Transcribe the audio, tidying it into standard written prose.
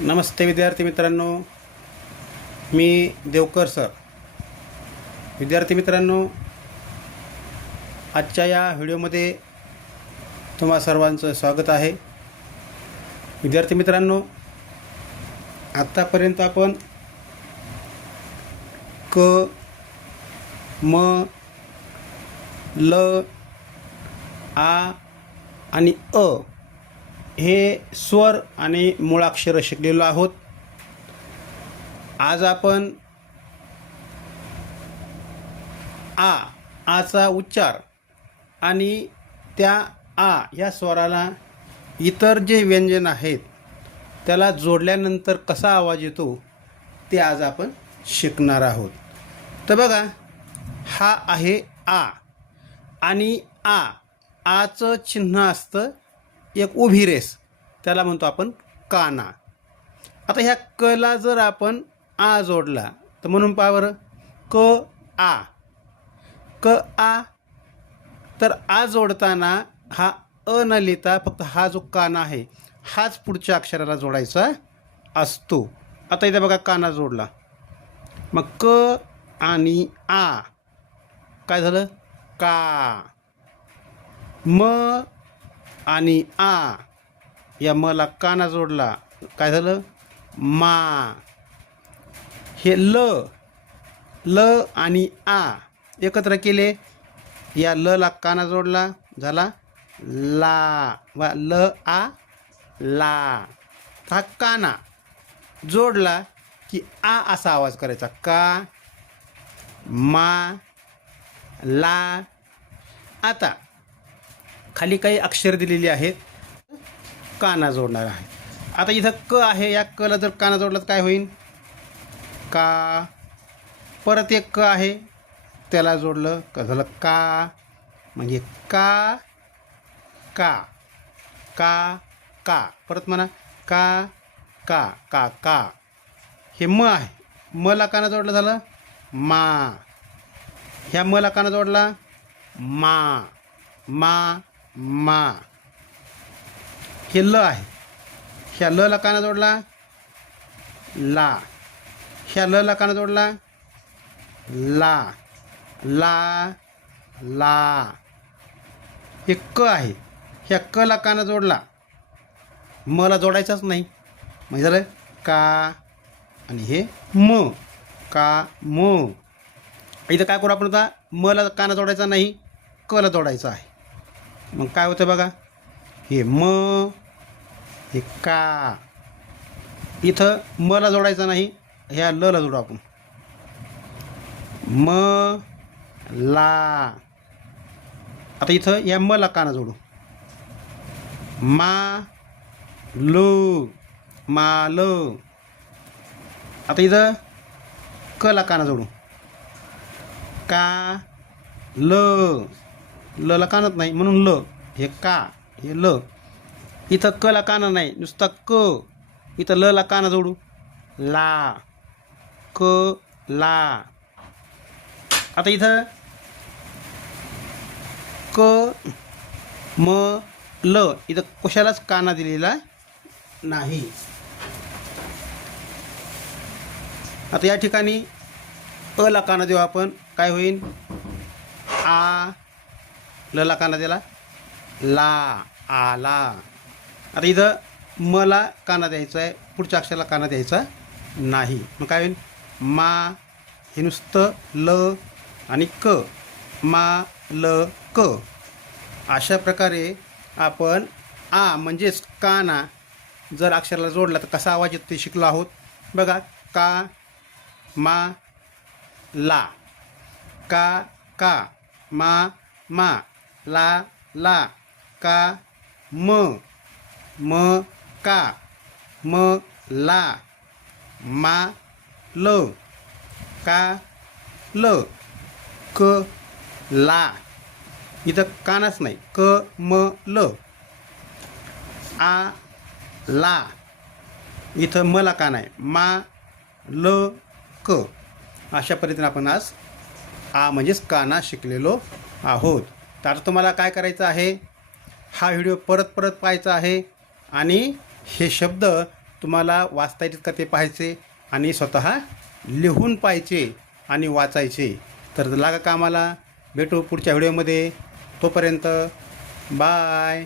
नमस्ते विद्यार्थी मित्रांनो, मी देवकर सर. विद्यार्थी मित्रांनो, आजच्या या व्हिडिओमध्ये तुम्हा सर्वांचं स्वागत आहे. विद्यार्थी मित्रांनो, आत्तापर्यंत आपण क, म, ल, आ आणि अ हे स्वर आणि मूळाक्षरं शिकलेलो आहोत. आज आपण आचा उच्चार आणि त्या आ या स्वराला इतर जे व्यंजन आहेत त्याला जोडल्यानंतर कसा आवाज येतो ते आज आपण शिकणार आहोत. तर बघा, हा आहे आ आणि आचं चिन्ह असतं एक उभी रेस, त्याला म्हणतो आपण काना. आता ह्या कला जर आपण आ जोडला तर म्हणून पहा बरं, क आ. तर आ जोडताना हा अ न लिहिता फक्त हा जो काना आहे हाच पुढच्या अक्षराला जोडायचा असतो. आता इथे बघा, काना जोडला, मग क आणि आ काय झालं, का. म आणि आ, या मला काना जोडला, काय झालं, मा. हे ल आणि आ एकत्र केले, या ला काना जोडला, झाला ला. वा ल आ ला. हा काना जोडला की आ असा आवाज करायचा, का, मा, ला. आता खाली काही अक्षर दिलेली आहेत, काना जोडणार आहे. आता इथं क आहे, या कला जर काना जोडला तर काय होईल, का. परत एक क आहे, त्याला जोडलं का झालं का. म्हणजे का का का का. परत म्हणा, का का का का. हे म आहे, मला काना जोडलं झालं मा. ह्या मला काना जोडला मा मा मा. हे ल आहे, ह्या ला काना जोडला ला. ह्या ला काना जोडला ला ला ला. हे क आहे, ह्या क ला काना जोडला, मला जोडायचाच नाही, म्हणजे झालं का. आणि हे म, का म. इथं काय करू आपण, आता मला काना जोडायचा नाही, क ला जोडायचा आहे. मग काय होतं बघा, हे म, हे का. इथं मला जोडायचं नाही, ह्या ला जोडू आपण, म ला. आता इथं या मला काना जोडू, मा लो माल. आता इथं क ला काना जोडू, का ल ला कानत नाही म्हणून ल. हे का, हे ल. इथं क ला काना नाही, नुसता क. इथं ल ला काना जोडू, ला क ला. आता इथं क म ल, इथं कशालाच काना दिलेला नाही. आता या ठिकाणी अ ला काना देऊ आपण, काय होईल, आ. ल ला काना दिला ला, आला. आता इथं मला काना द्यायचा आहे, पुढच्या अक्षराला काना द्यायचा नाही. मग काय होईल, मा. हे नुसतं ल आणि क, मा ल क. अशा प्रकारे आपण आ म्हणजेच काना जर अक्षराला जोडला तर कसा आवाज येतो ते शिकलो आहोत. बघा, का मा ला, का का, मा मा, ला ला, का म का, म ला, मा ल, का ल, क ला. इथं कानाच नाही, क म ल. आ ला, इथं मला कान आहे, मा ल क. अशा पद्धतीने आपण आज आ म्हणजेच काना शिकलेलो आहोत. तर आता तुम्हाला काय करायचं आहे, हा व्हिडिओ परत परत पाहायचा आहे आणि हे शब्द तुम्हाला वाचता येतात का ते पाहायचे आणि स्वतः लिहून पाहायचे आणि वाचायचे. तर लागा कामाला. भेटू पुढच्या व्हिडिओमध्ये. तोपर्यंत बाय.